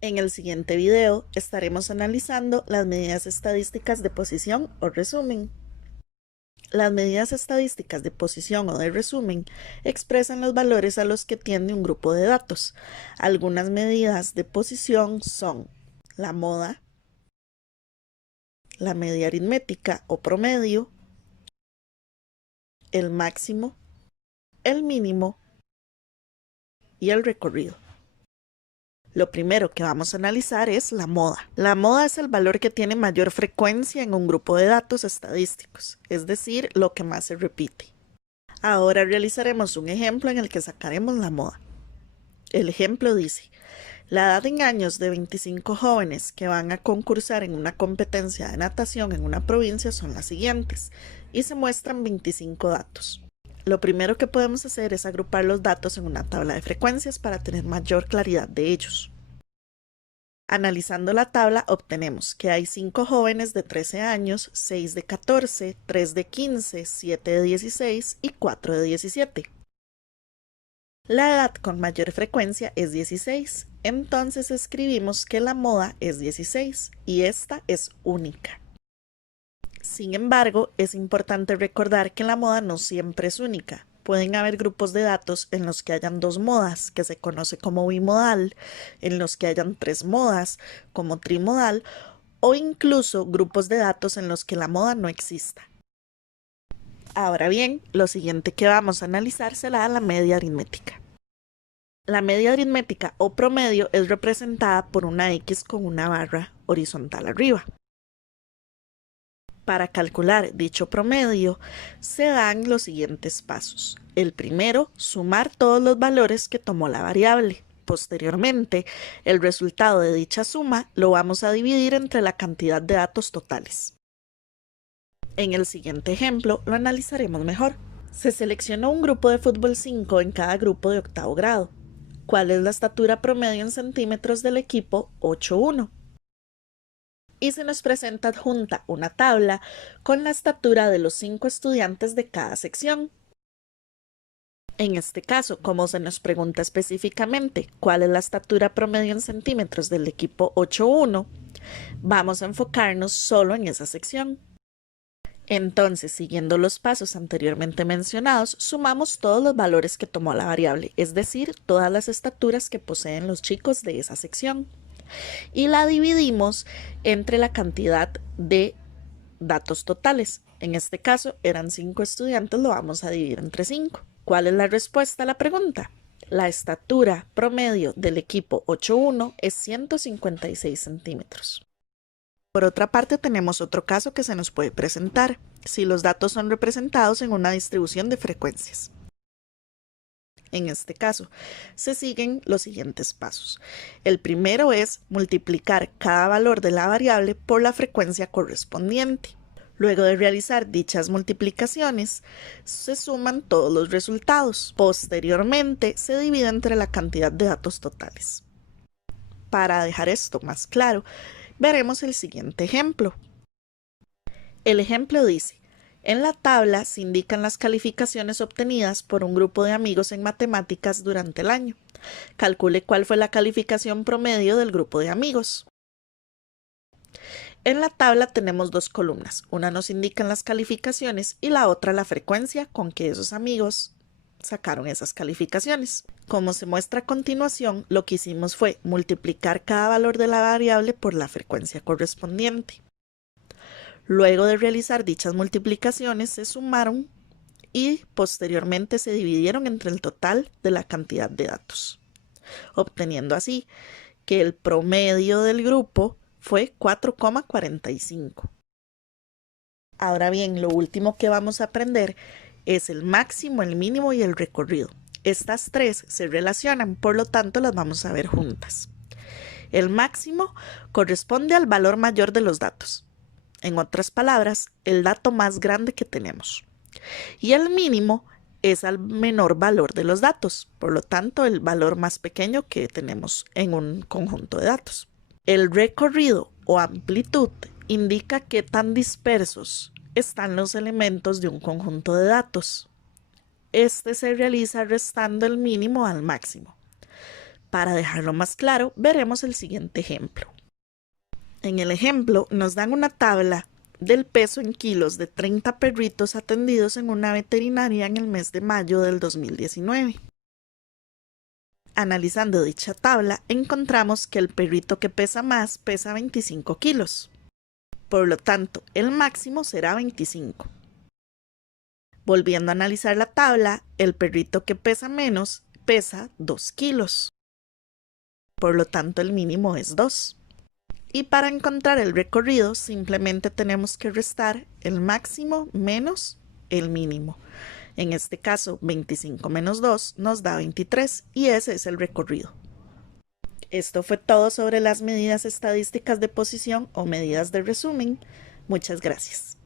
En el siguiente video estaremos analizando las medidas estadísticas de posición o resumen. Las medidas estadísticas de posición o de resumen expresan los valores a los que tiende un grupo de datos. Algunas medidas de posición son la moda, la media aritmética o promedio, el máximo, el mínimo y el recorrido. Lo primero que vamos a analizar es la moda. La moda es el valor que tiene mayor frecuencia en un grupo de datos estadísticos, es decir, lo que más se repite. Ahora realizaremos un ejemplo en el que sacaremos la moda. El ejemplo dice, la edad en años de 25 jóvenes que van a concursar en una competencia de natación en una provincia son las siguientes, y se muestran 25 datos. Lo primero que podemos hacer es agrupar los datos en una tabla de frecuencias para tener mayor claridad de ellos. Analizando la tabla obtenemos que hay 5 jóvenes de 13 años, 6 de 14, 3 de 15, 7 de 16 y 4 de 17. La edad con mayor frecuencia es 16, entonces escribimos que la moda es 16 y esta es única. Sin embargo, es importante recordar que la moda no siempre es única. Pueden haber grupos de datos en los que hayan dos modas, que se conoce como bimodal, en los que hayan tres modas, como trimodal, o incluso grupos de datos en los que la moda no exista. Ahora bien, lo siguiente que vamos a analizar será la media aritmética. La media aritmética o promedio es representada por una X con una barra horizontal arriba. Para calcular dicho promedio se dan los siguientes pasos. El primero, sumar todos los valores que tomó la variable. Posteriormente, el resultado de dicha suma lo vamos a dividir entre la cantidad de datos totales. En el siguiente ejemplo lo analizaremos mejor. Se seleccionó un grupo de fútbol 5 en cada grupo de octavo grado. ¿Cuál es la estatura promedio en centímetros del equipo 8-1? Y se nos presenta adjunta una tabla con la estatura de los 5 estudiantes de cada sección. En este caso, como se nos pregunta específicamente cuál es la estatura promedio en centímetros del equipo 8-1, vamos a enfocarnos solo en esa sección. Entonces, siguiendo los pasos anteriormente mencionados, sumamos todos los valores que tomó la variable, es decir, todas las estaturas que poseen los chicos de esa sección, y la dividimos entre la cantidad de datos totales. En este caso, eran 5 estudiantes, lo vamos a dividir entre 5. ¿Cuál es la respuesta a la pregunta? La estatura promedio del equipo 8-1 es 156 centímetros. Por otra parte, tenemos otro caso que se nos puede presentar, si los datos son representados en una distribución de frecuencias. En este caso, se siguen los siguientes pasos. El primero es multiplicar cada valor de la variable por la frecuencia correspondiente. Luego de realizar dichas multiplicaciones, se suman todos los resultados. Posteriormente, se divide entre la cantidad de datos totales. Para dejar esto más claro, veremos el siguiente ejemplo. El ejemplo dice, en la tabla se indican las calificaciones obtenidas por un grupo de amigos en matemáticas durante el año. Calcule cuál fue la calificación promedio del grupo de amigos. En la tabla tenemos dos columnas, una nos indica las calificaciones y la otra la frecuencia con que esos amigos sacaron esas calificaciones. Como se muestra a continuación, lo que hicimos fue multiplicar cada valor de la variable por la frecuencia correspondiente. Luego de realizar dichas multiplicaciones se sumaron y posteriormente se dividieron entre el total de la cantidad de datos, obteniendo así que el promedio del grupo fue 4,45. Ahora bien, lo último que vamos a aprender es el máximo, el mínimo y el recorrido. Estas tres se relacionan, por lo tanto las vamos a ver juntas. El máximo corresponde al valor mayor de los datos. En otras palabras, el dato más grande que tenemos. Y el mínimo es al menor valor de los datos, por lo tanto, el valor más pequeño que tenemos en un conjunto de datos. El recorrido o amplitud indica qué tan dispersos están los elementos de un conjunto de datos. Este se realiza restando el mínimo al máximo. Para dejarlo más claro, veremos el siguiente ejemplo. En el ejemplo nos dan una tabla del peso en kilos de 30 perritos atendidos en una veterinaria en el mes de mayo del 2019. Analizando dicha tabla, encontramos que el perrito que pesa más pesa 25 kilos. Por lo tanto, el máximo será 25. Volviendo a analizar la tabla, el perrito que pesa menos pesa 2 kilos. Por lo tanto, el mínimo es 2. Y para encontrar el recorrido, simplemente tenemos que restar el máximo menos el mínimo. En este caso, 25 menos 2 nos da 23 y ese es el recorrido. Esto fue todo sobre las medidas estadísticas de posición o medidas de resumen. Muchas gracias.